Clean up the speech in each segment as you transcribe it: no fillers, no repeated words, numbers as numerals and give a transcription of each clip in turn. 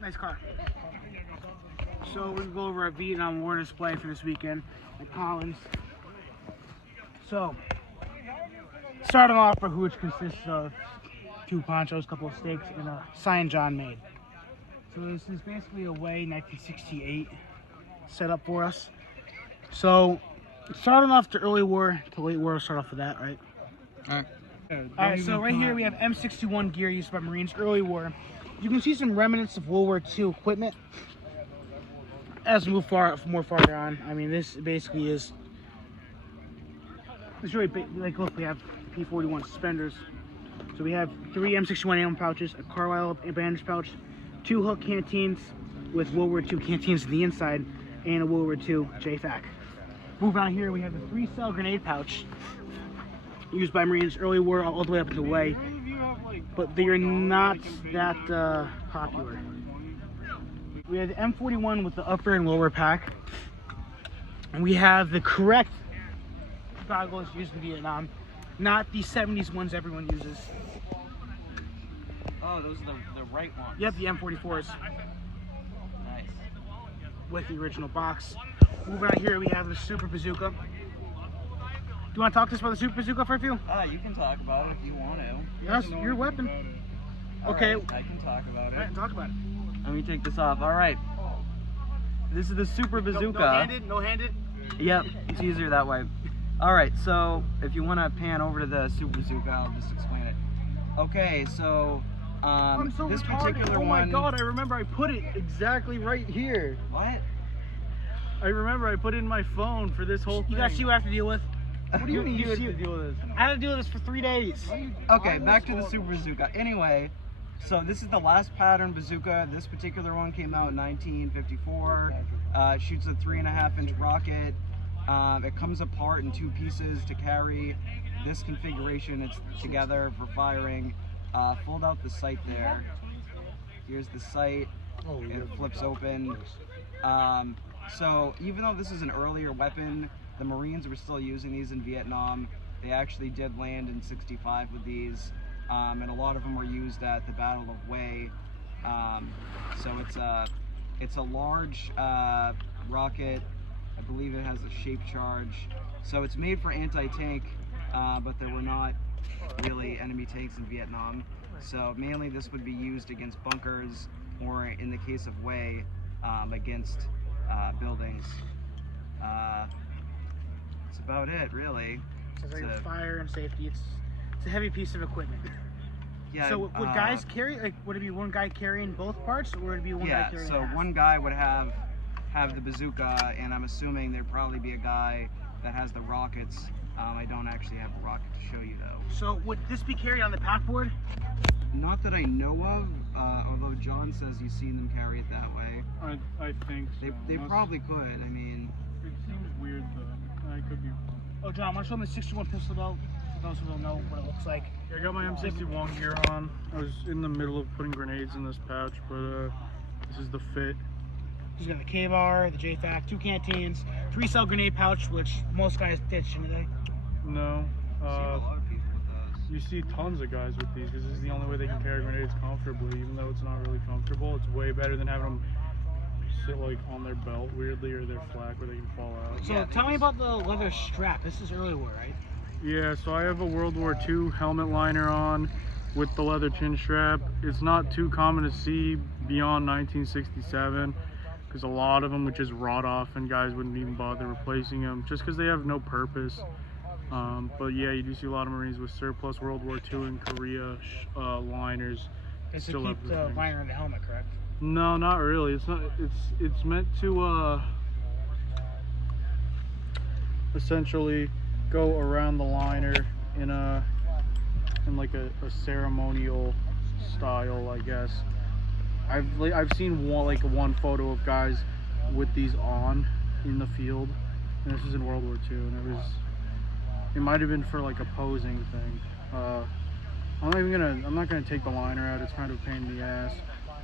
Nice car. So we're gonna go over our Vietnam War display for this weekend at Collings. So, starting off, our hooch consists of 2 ponchos, a couple of steaks, and a sign John made. So this is basically a way 1968 set up for us. So, starting off the early war to late war, we'll start off with that, right? Alright, so right here we have M61 Gear used by Marines, early war. You can see some remnants of World War II equipment as we move more farther on. I mean, this basically is, it's really big. Like, look, we have P41 suspenders. So we have 3 M61 ammo pouches, a Carlisle bandage pouch, 2 Hook canteens with World War II canteens on the inside, and a World War II JFAC. Move on here, we have the 3-cell grenade pouch used by Marines early war all the way up into way, but they are not that popular. We have the M41 with the upper and lower pack, and we have the correct goggles used in Vietnam, not the 70s ones everyone uses. Oh, those are the right ones. Yep, the M44s. Nice. With the original box. Moving on here, we have the Super Bazooka. Do you want to talk to us about the Super Bazooka for a few? You can talk about it if you want to. Yes, your weapon. Okay. Right, I can talk about it. All right, talk about it. Let me take this off. All right. This is the Super Bazooka. No handed? Yep, it's easier that way. All right, so if you want to pan over to the Super Bazooka, I'll just explain it. Okay, so I'm so this retarded. particular Oh one. my god, I remember I put it exactly right here. What? I remember I put it in my phone for this whole thing. You guys see what I have to deal with? What do you mean you had to deal with this? I had to deal with this for 3 days. Okay, back to the Super Bazooka. Anyway, so this is the last pattern bazooka. This particular one came out in 1954. It shoots a 3.5-inch rocket. It comes apart in 2 pieces to carry. This configuration, it's together for firing. Fold out the sight there. Here's the sight. It flips open. So even though this is an earlier weapon, the Marines were still using these in Vietnam. They actually did land in '65 with these, and a lot of them were used at the Battle of Hue. So it's a large rocket. I believe it has a shaped charge. So it's made for anti-tank, but there were not really enemy tanks in Vietnam. So mainly this would be used against bunkers, or in the case of Hue, against buildings. That's about it, really. So it's like fire and safety. It's a heavy piece of equipment. Yeah. So would guys carry, like, would it be one guy carrying both parts, or would it be one guy carrying so half? one guy would have the bazooka, and I'm assuming there'd probably be a guy that has the rockets. I don't actually have a rocket to show you though. So would this be carried on the packboard? Not that I know of, although John says he's seen them carry it that way. I think so. They probably could. I mean, it seems weird though. I could be wrong. Oh, John, want to show them the 61 pistol belt for those who don't know what it looks like? I got my M61 gear on. I was in the middle of putting grenades in this pouch, but this is the fit. He's got the K-bar, the JFAC, 2 canteens, 3-cell grenade pouch, which most guys ditch, shouldn't they? No. I've seen a lot of people with those. You see tons of guys with these because this is the only way they can carry grenades comfortably, even though it's not really comfortable. It's way better than having them sit like on their belt weirdly or their flak where they can fall out. So tell me about the leather strap. This is early war, right? Yeah, so I have a World War II helmet liner on with the leather chin strap. It's not too common to see beyond 1967 because a lot of them would just rot off and guys wouldn't even bother replacing them just because they have no purpose. But yeah, you do see a lot of Marines with surplus World War II and Korea liners. It's to keep the liner in the helmet, correct? No, not really. It's not. It's meant to essentially go around the liner in like a ceremonial style, I guess. I've seen one photo of guys with these on in the field, and this is in World War II, and it might have been for like a posing thing. I'm not gonna take the liner out. It's kind of a pain in the ass.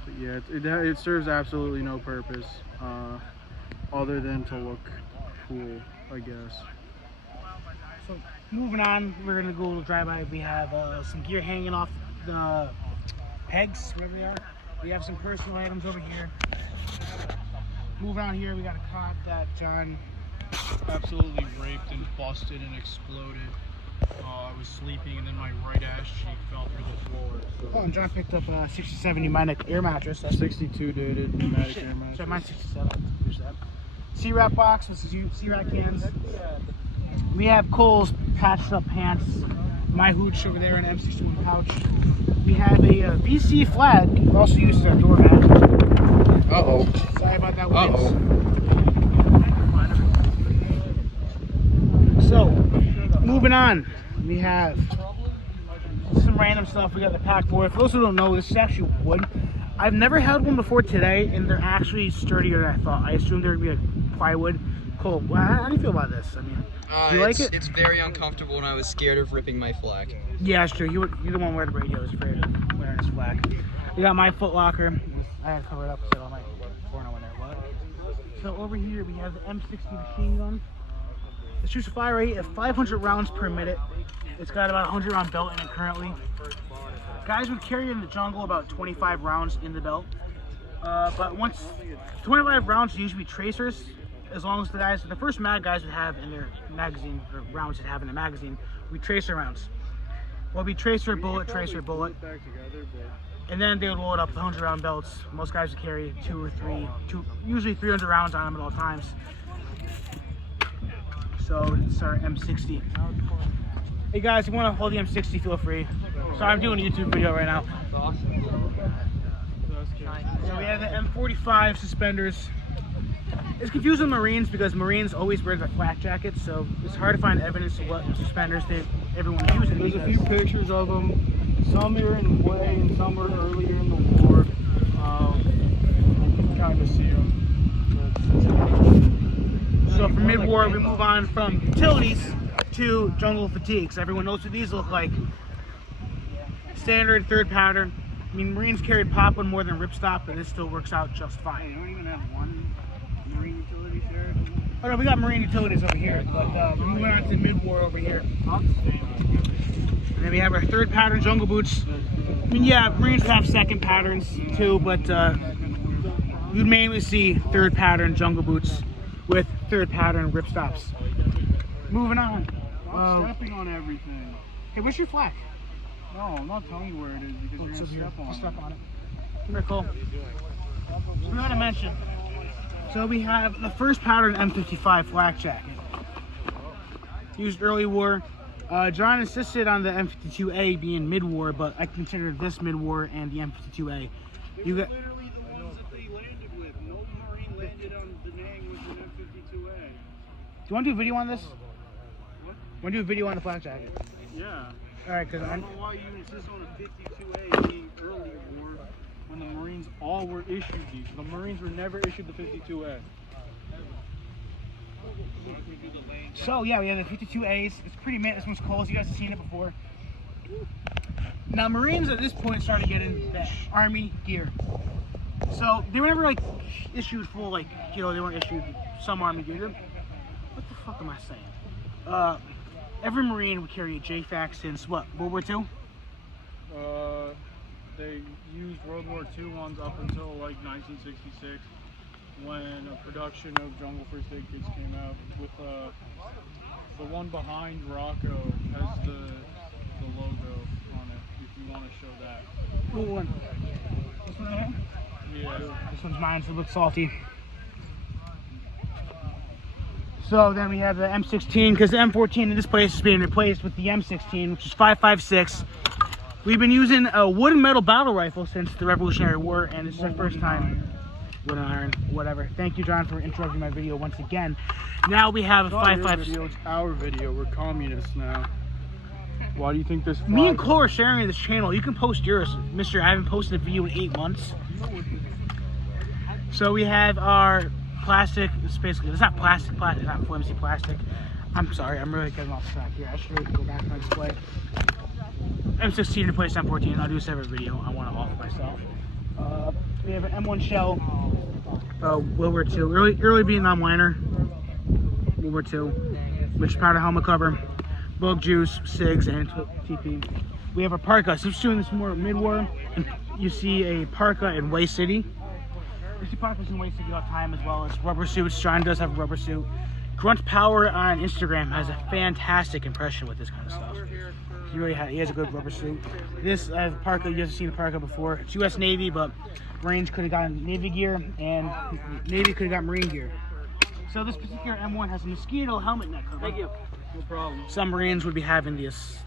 But yeah, it serves absolutely no purpose other than to look cool, I guess. So moving on, we're gonna go a little drive-by. We have some gear hanging off the pegs, whatever they are. We have some personal items over here. Moving on here, we got a cot that John Absolutely raped and busted and exploded. I was sleeping and then my right ass cheek fell through the floor. Oh, and John picked up a 67 pneumatic air mattress. That's 62 dude, pneumatic air mattress. So mine's 67. Here's that. C-Wrap box with C-Wrap cans. We have Cole's patched up pants. My hooch over there in an M61 pouch. We have a VC flag, also used as our doormat. Uh-oh. Sorry about that. Uh-oh. So, moving on, we have some random stuff. We got the pack board. For those who don't know, this is actually wood. I've never held one before today, and they're actually sturdier than I thought. I assumed they would be like plywood. Cole, how do you feel about this? I mean, do you like it? It's very uncomfortable, and I was scared of ripping my flak. Yeah, it's true. You're the one wearing the radio. I was afraid of wearing his flag. We got my Foot Locker. I had to cover it up so all my porno in there. What? So over here we have the M60 machine gun. It shoots a fire rate of 500 rounds per minute. It's got about a 100 round belt in it currently. Guys would carry in the jungle about 25 rounds in the belt. But once 25 rounds usually tracers, as long as the first mag guys would have in their magazine, or rounds would have in the magazine, we tracer rounds. Well, we tracer bullet, and then they would load up the 100 round belts. Most guys would carry usually 300 rounds on them at all times. So it's our M60. Hey guys, if you want to hold the M60, feel free. Sorry, I'm doing a YouTube video right now. So we have the M45 Suspenders. It's confusing Marines because Marines always wear the flak jackets, so it's hard to find evidence of what suspenders everyone's using. There's a few pictures of them. Some are in the way and some are earlier in the war. You can kind of see them. So from mid-war, we move on from utilities to jungle fatigues. Everyone knows what these look like. Standard third pattern. I mean, Marines carried Poplin more than ripstop, but this still works out just fine. They don't even have one Marine utility shirt. Oh no, we got Marine utilities over here, but we're moving on to mid-war over here. And then we have our third pattern jungle boots. I mean, yeah, Marines have second patterns too, but you'd mainly see third pattern jungle boots with third pattern ripstops. Moving on. I'm stepping on everything. Hey, what's your flag? No, I'm not telling you where it is because you're going to step on it. Step on it. Come here, Cole. We gotta mention. So we have the first pattern M55 flak jacket. Used early war. John insisted on the M52A being mid-war, but I consider this mid-war and the M52A. You got. Literally the ones that they landed with. No Marine landed on Da Nang with an M52A. Do you want to do a video on this? What? Want to do a video on the flak jacket? Yeah. All right, because I don't know why you insist on a 52A being earlier war when the Marines all were issued these. The Marines were never issued the 52A. So yeah, we have the 52As. It's pretty mint. This one's Cole's. You guys have seen it before. Now Marines at this point started getting the Army gear. So they were never like issued full, like, you know, they weren't issued some Army gear. What the fuck am I saying? Every Marine would carry a JFAC since what, World War II? They used World War II ones up until like 1966 when a production of Jungle First Aid Kits came out. With the one behind Rocco has the logo on it, if you want to show that. Cool one. This one right here? Yeah. This one's mine, so it looks salty. So then we have the M16, because the M14 in this place is being replaced with the M16, which is 5.56. We've been using a wood and metal battle rifle since the Revolutionary War, and this is our first time. Wood and iron, whatever. Thank you, John, for interrupting my video once again. Now we have a 5.56. It's our video. We're communists now. Why do you think this? Me and Cole are sharing this channel. You can post yours, Mister. I haven't posted a video in 8 months. So we have our plastic. It's basically, it's not plastic. It's not flimsy plastic. I'm sorry. I'm really getting off track here. I should really go back to my display. M16 replaced M14. I'll do a separate video. I want to off myself. We have an M1 shell. World War II. Early Vietnam liner. World War II. Rich powder helmet cover. Bug juice, SIGs, and TP. We have a parka. So it's doing this more mid-war, and you see a parka in Way City. You see parkas in Way City all the time, as well as rubber suits. John does have a rubber suit. Grunt Power on Instagram has a fantastic impression with this kind of stuff. He has a good rubber suit. This parka, you guys have seen the parka before. It's U.S. Navy, but Marines could have gotten Navy gear, and Navy could have got Marine gear. So this particular M1 has a mosquito helmet net cover. Thank you. No problem. Some Marines would be having this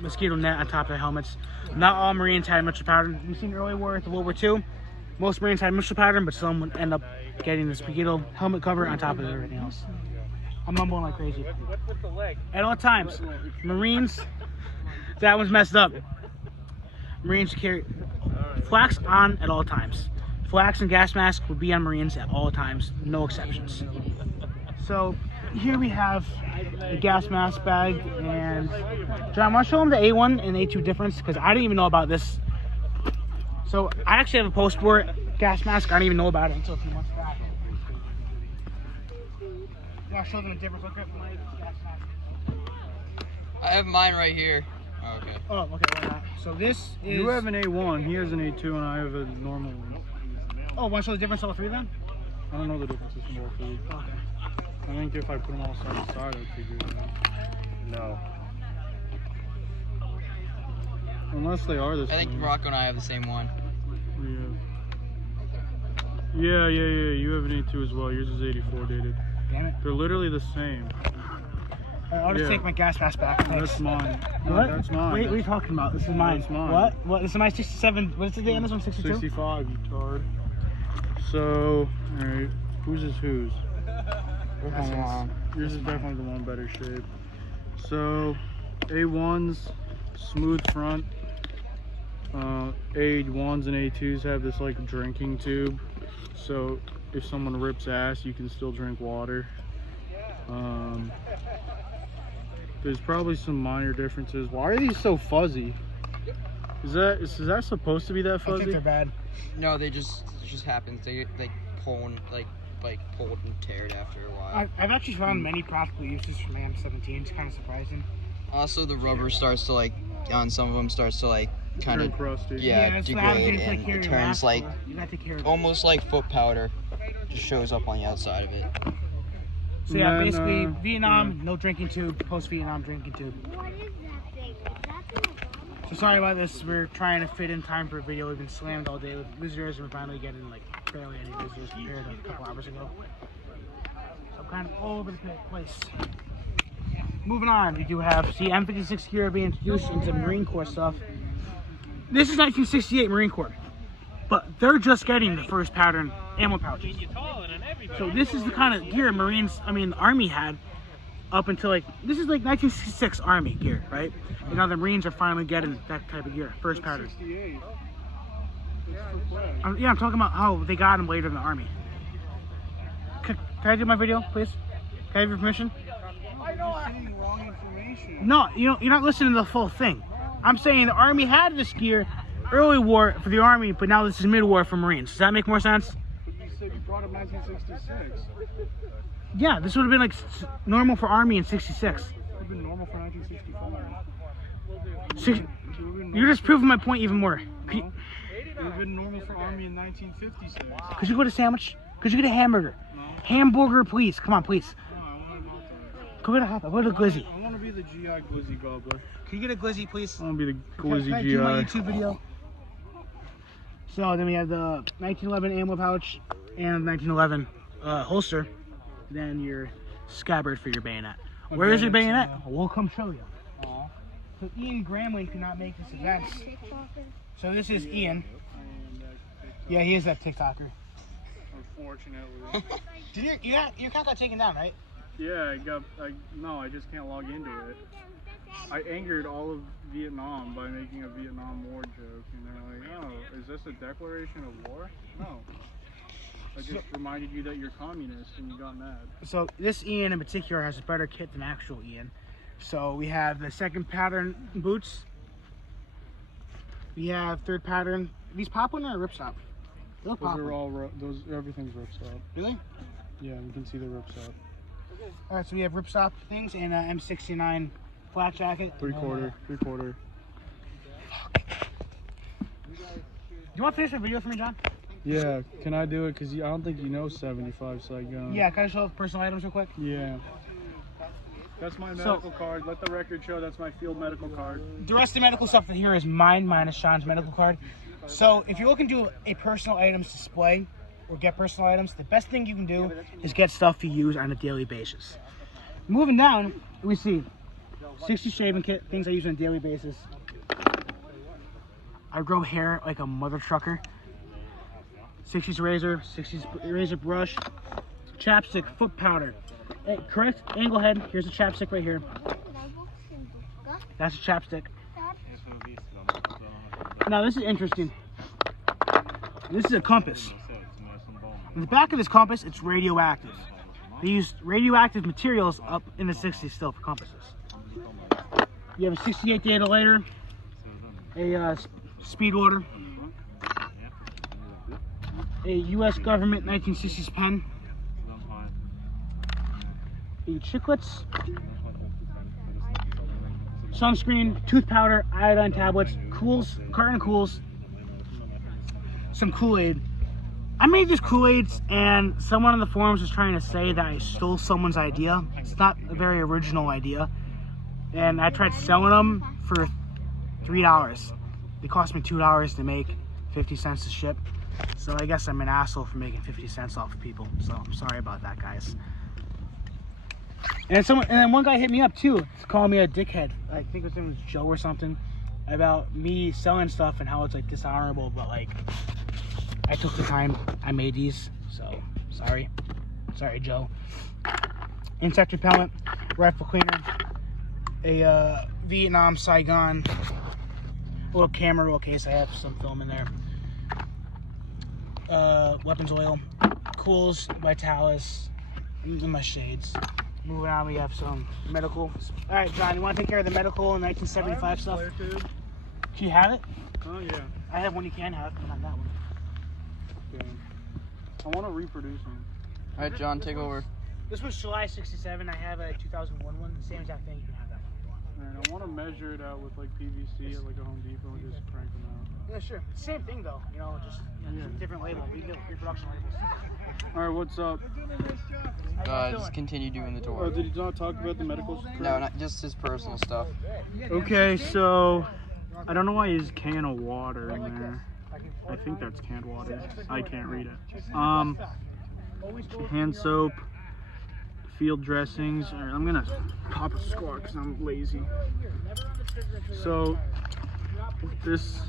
mosquito net on top of their helmets. Not all Marines had missile pattern. We've seen early war at the World War II. Most Marines had missile pattern, but some would end up getting this mosquito helmet cover on top of everything else. I'm mumbling like crazy. At all times, Marines, that one's messed up. Marines carry flax on at all times. Flax and gas mask would be on Marines at all times, no exceptions. So here we have a gas mask bag, and John, want to show them the A1 and A2 difference? Because I didn't even know about this. So I actually have a post-war gas mask. I didn't even know about it until a few months back. I'll show them the difference. Look at my gas mask. I have mine right here. Oh, okay. Oh, okay. Why not? So this is. You have an A1, he has an A2, and I have a normal one. Oh, want to show the difference of all three then? I don't know the differences from all three. Okay. I think if I put them all side to side, I'd figure it out. No. Unless they are the same. I think Rocco and I have the same one. Yeah, you have an A2 as well. Yours is 84 dated. Damn it. They're literally the same. I'll just take my gas mask back. Thanks. That's mine. No, What? that's mine. Wait, what are you talking about? This is mine. That's mine. What? This is my 67. What is the date on this one? 62? 65, you tard. So, alright. Whose is whose? Yours is definitely the one better shape. So, A1s, smooth front. A1s and A2s have this like drinking tube. So, if someone rips ass, you can still drink water. There's probably some minor differences. Why are these so fuzzy? Is that supposed to be that I think fuzzy? they're bad. No, it just happens. They pull and pulled and teared after a while. I've actually found many practical uses for my M17. It's kind of surprising. Also, the rubber starts to on some of them starts to kind of Turn crusty. That's what happens when degrade, you take and care it of your turns mask, you gotta take care of it. almost like foot powder. Just shows up on the outside of it. So yeah, And then, basically Vietnam, no drinking tube. Post-Vietnam drinking tube. What is that thing? That's a So sorry about this. We're trying to fit in time for a video. We've been slammed all day with visitors, and we're finally getting barely any visitors compared to a couple hours ago. So I'm kind of all over the place. Moving on, we do have M56 Gear being introduced into Marine Corps stuff. This is 1968 Marine Corps, but they're just getting the first pattern ammo pouches. So this is the kind of gear the Army had up until this is 1966 Army gear, right? And now the Marines are finally getting that type of gear, first pattern. Yeah, I'm talking about how they got them later in the Army. Can I do my video, please? Can I have your permission? No, you're not listening to the full thing. I'm saying the Army had this gear early war for the Army, but now this is mid-war for Marines. Does that make more sense? But you said you brought up 1966. Yeah, this would have been normal for Army in 66. It would have been normal for 1965. You're just proving my point even more. It would have been normal for Army in 1956. Could you go to sandwich? Could you get a hamburger? No. Hamburger, please. Come on, please. No, I want a hot dog. Go get a hot dog. Go get a glizzy. I want to be the GI glizzy gobbler. Can you get a glizzy, please? I want to be the Can I glizzy do my GI. YouTube video? So then we have the 1911 ammo pouch and 1911 holster. Then your scabbard for your bayonet. Where is your bayonet? We'll come show you. So Ian Gramling could not make this event. So this is Ian. Yeah, he is that TikToker. Unfortunately. Did your account got taken down, right? Yeah, no, I just can't log into it. I angered all of Vietnam by making a Vietnam War joke, and they're like, oh, is this a declaration of war? No. I just reminded you that you're communist, and you got mad. So this Ian in particular has a better kit than actual Ian. So we have the second pattern boots. We have third pattern. These pop one or ripstop? They look Those pop are one. all, everything's ripstop. Really? Yeah, you can see the ripstop. Alright, so we have ripstop things and M69 flat jacket. Three quarter. you want to finish the video for me, John? Yeah, can I do it? Because I don't think you know 75 Saigon. Yeah, can I show off personal items real quick? Yeah. That's my medical card. Let the record show that's my field medical card. The rest of the medical stuff here is mine minus Sean's medical card. So if you're looking to do a personal items display or get personal items, the best thing you can do is get stuff you use on a daily basis. Moving down, we see 60 shaving kit, things I use on a daily basis. I grow hair like a mother trucker. 60s razor, 60s razor brush, chapstick, foot powder. Correct angle head. Here's a chapstick right here. That's a chapstick. Now this is interesting. This is a compass. In the back of this compass, it's radioactive. They used radioactive materials up in the 60s still for compasses. You have a 68 data later, a speed order, a U.S. government 1960s pen, a chiclets, sunscreen, tooth powder, iodine tablets, Cools, carton of Cools, some Kool-Aid. I made these Kool-Aids and someone on the forums was trying to say that I stole someone's idea. It's not a very original idea. And I tried selling them for $3. They cost me $2 to make, 50 cents to ship. So I guess I'm an asshole for making 50 cents off of people. So I'm sorry about that, guys. And then one guy hit me up too, calling me a dickhead. I think his name was Joe or something, about me selling stuff and how it's like dishonorable, but like I took the time, I made these, so sorry Joe. Insect repellent, rifle cleaner, a Vietnam Saigon little camera roll case. I have some film in there. Weapons oil, Cools, Vitalis, and my shades. Moving on, we have some medical. All right, John, you want to take care of the medical and 1975 stuff? Do you have it? Oh yeah. I have one you can have, but not that one. Okay. I want to reproduce them. All right, John, take over. This was July 67. I have a 2001 one. The same exact thing. You can have that one. And I want to measure it out with like PVC at like a Home Depot and just crank them out. Yeah, sure. Same thing though. You know, just different label. Reproduction labels. All right, what's up? Just continue doing the Oh, tour. did you not talk about the medical? No, not just his personal stuff. Okay, so I don't know why he's can of water in there. I think that's canned water. I can't read it. Hand soap, field dressings. All right, I'm gonna pop a squat because I'm lazy. So this,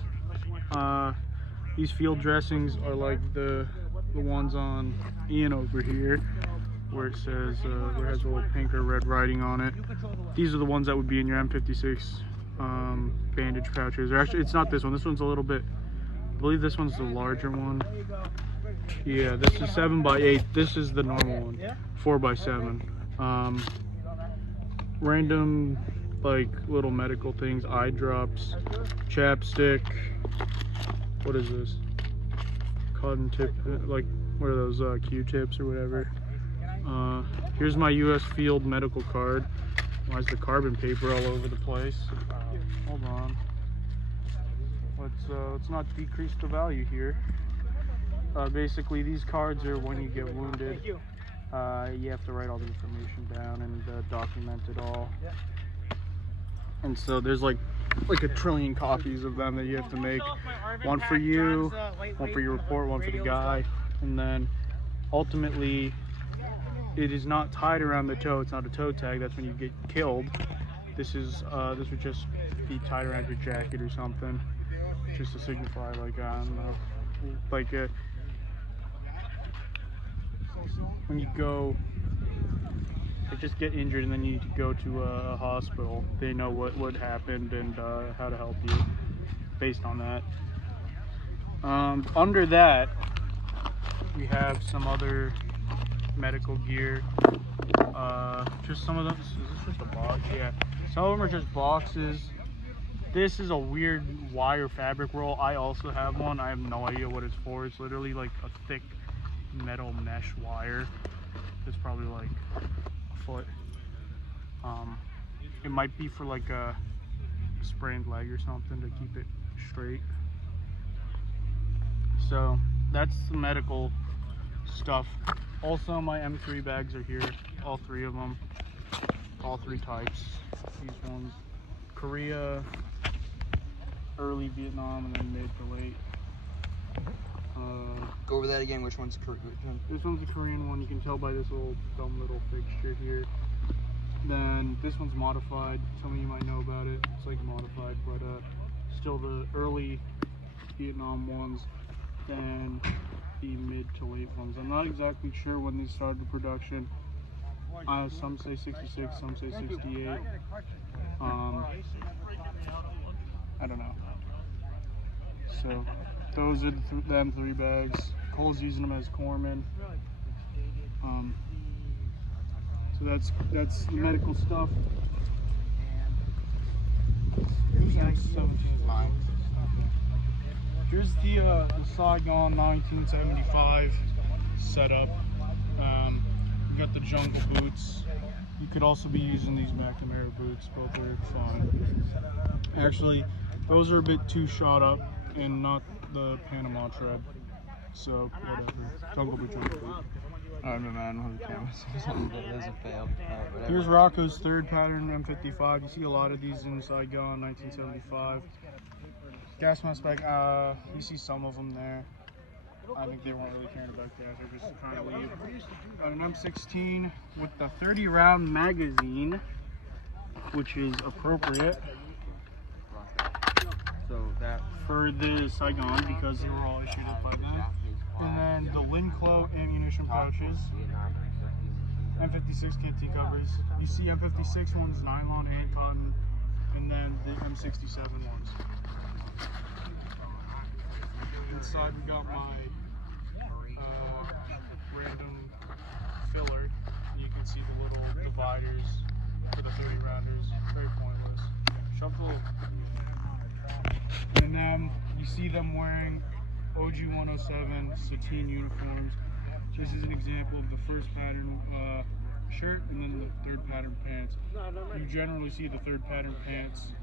these field dressings are like the ones on Ian over here, where it says there has a little pink or red writing on it. These are the ones that would be in your M56 bandage pouches. Or actually, it's not this one. This one's a little bit. I believe this one's the larger one. Yeah, this is 7x8. This is the normal one, 4x7. Random like little medical things, eye drops, chapstick. What is this? Cotton tip, like what are those Q-tips or whatever. Here's my U.S. field medical card. Why is the carbon paper all over the place? Hold on. Let's not decrease the value here. Basically, these cards are when you get wounded. You have to write all the information down and document it all. And so there's like a trillion copies of them that you have to make. One for you, one for your report, one for the guy, and then ultimately it is not tied around the toe. It's not a toe tag. That's when you get killed. This would just be tied around your jacket or something, just to signify like I don't know, like when you go. They just get injured and then you need to go to a hospital. They know what happened and how to help you based on that. Under that, we have some other medical gear. Just some of them. Is this just a box? Yeah. Some of them are just boxes. This is a weird wire fabric roll. I also have one. I have no idea what it's for. It's literally like a thick metal mesh wire. It's probably like foot. It might be for like a sprained leg or something to keep it straight. So that's the medical stuff. Also, my M3 bags are here, all 3 of them, all 3 types. These ones, Korea, early Vietnam, and then mid to late. Go over that again. Which one's Korean? This one's a Korean one. You can tell by this little dumb little fixture here. Then this one's modified. Some of you might know about it. It's like modified, but still the early Vietnam ones. Then the mid to late ones. I'm not exactly sure when these started production. Some say 66, some say 68. I don't know. So those are the M3 bags. Cole's using them as corpsmen. So that's the medical stuff. Here's the Saigon 1975 setup. We got the jungle boots. You could also be using these McNamara boots. Both are fine. Actually, those are a bit too shot up and not the Panama tread. So whatever. Jungle boot, jungle boot. I don't know, man. On the camera, something that doesn't fail. Here's Rocco's 3rd pattern M55. You see a lot of these in Saigon 1975. Gas mask bag. You see some of them there. I think they weren't really caring about gas. They're just trying to leave. Got an M16 with the 30-round magazine, which is appropriate. So that for the Saigon, because they were all issued by them. And then the Linclo ammunition pouches. M56 canteen covers. You see M56 ones nylon and cotton, and then the M67 ones. Inside we got my random filler. You can see the little dividers for the 30 rounders. Very pointless. Shuffle. And then you see them wearing OG 107 sateen uniforms. This is an example of the 1st pattern shirt and then the 3rd pattern pants. You generally see the 3rd pattern pants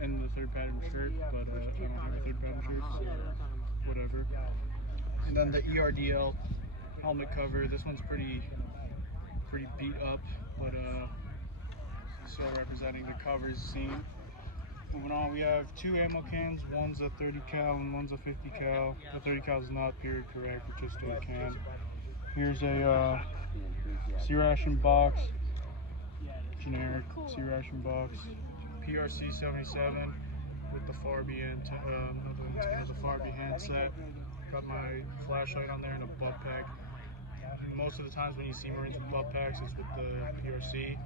and the 3rd pattern shirt, but I don't have a 3rd pattern shirt, so whatever. And then the ERDL helmet cover. This one's pretty beat up, but still representing the covers seen. Moving on, we have 2 ammo cans. One's a 30 cal and one's a 50 cal. The 30 cal is not period correct, it's just a can. Here's a C-ration box, generic C-ration box. PRC 77 with the Farby handset. Got my flashlight on there and a butt pack. Most of the times when you see Marines with butt packs, it's with the PRC.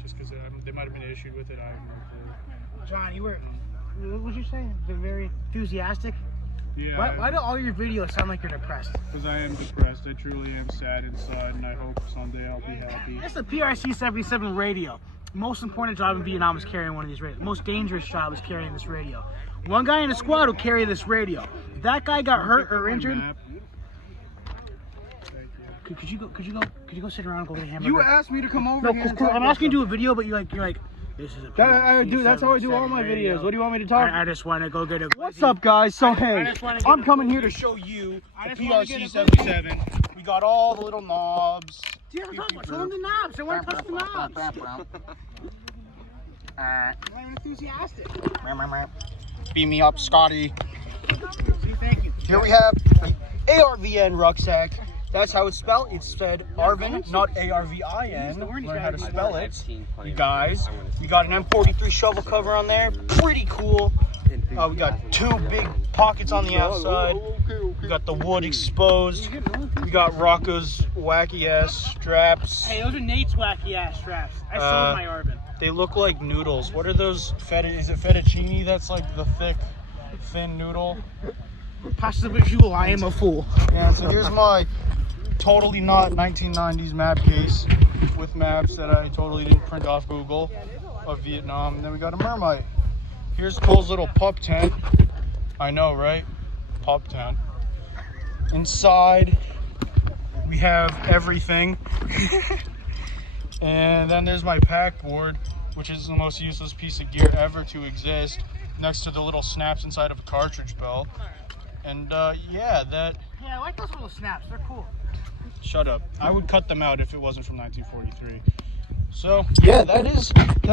Just because they might have been issued with it, I have no clue. John, what was you saying? They're very enthusiastic. Yeah. Why do all your videos sound like you're depressed? Because I am depressed. I truly am sad inside, and I hope someday I'll be happy. That's the PRC 77 radio. Most important job in Vietnam is carrying one of these radios. Most dangerous job is carrying this radio. One guy in the squad will carry this radio. If that guy got hurt or injured, could you go sit around and go get a hamburger? You asked me to come over here. No, I'm asking you to do a video, but you're like, this is a PRC that's how I do all my radio. videos. What do you want me to talk? I just want to go get a. What's up, guys? So hey, I'm coming here to show you the PRC 77. We got all the little knobs. Show them the knobs. They want to touch the knobs. I'm enthusiastic. Beam me up, Scotty. Thank you. Here we have the ARVN rucksack. That's how it's spelled. It's said Arvin, not ARVIN. Learn how to spell it, you guys. We got an M43 shovel cover on there. Pretty cool. We got 2 big pockets on the outside. We got the wood exposed. We got Rocco's wacky ass straps. Hey, those are Nate's wacky ass straps. I sold my Arvin. They look like noodles. What are those? Is it fettuccine? That's like the thick, thin noodle. Pasta visual, I am a fool. Yeah, so here's my totally not 1990s map case with maps that I totally didn't print off Google of Vietnam. And then we got a Mermite. Here's Cole's little pup tent. I know, right? Pup tent. Inside, we have everything. And then there's my pack board, which is the most useless piece of gear ever to exist, next to the little snaps inside of a cartridge belt. And yeah, that. Yeah, I like those little snaps. They're cool. Shut up. I would cut them out if it wasn't from 1943. So yeah, that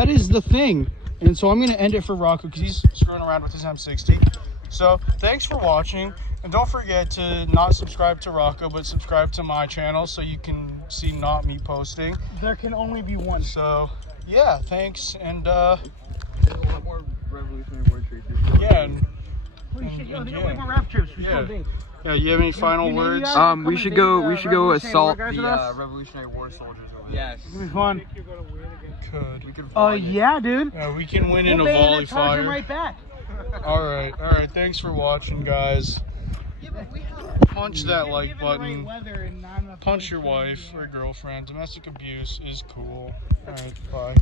is the thing. And so I'm gonna end it for Rocco because he's screwing around with his M60. So thanks for watching, and don't forget to not subscribe to Rocco, but subscribe to my channel so you can see not me posting. There can only be one. So yeah, thanks, and There's a lot more revolutionary word traces. yeah. And, Holy shit, yo, they got yeah. way more rap trips. We Yeah. still big. yeah, you have any final words? We should go assault Guys the with us? Revolutionary War soldiers over there. Yes. It's gonna be fun. Could. We could Oh yeah, dude. We can win in We'll a bayonet volley charge fire. him right back. All right. Thanks for watching, guys. Punch that like button. Punch your wife or girlfriend. Domestic abuse is cool. All right, bye.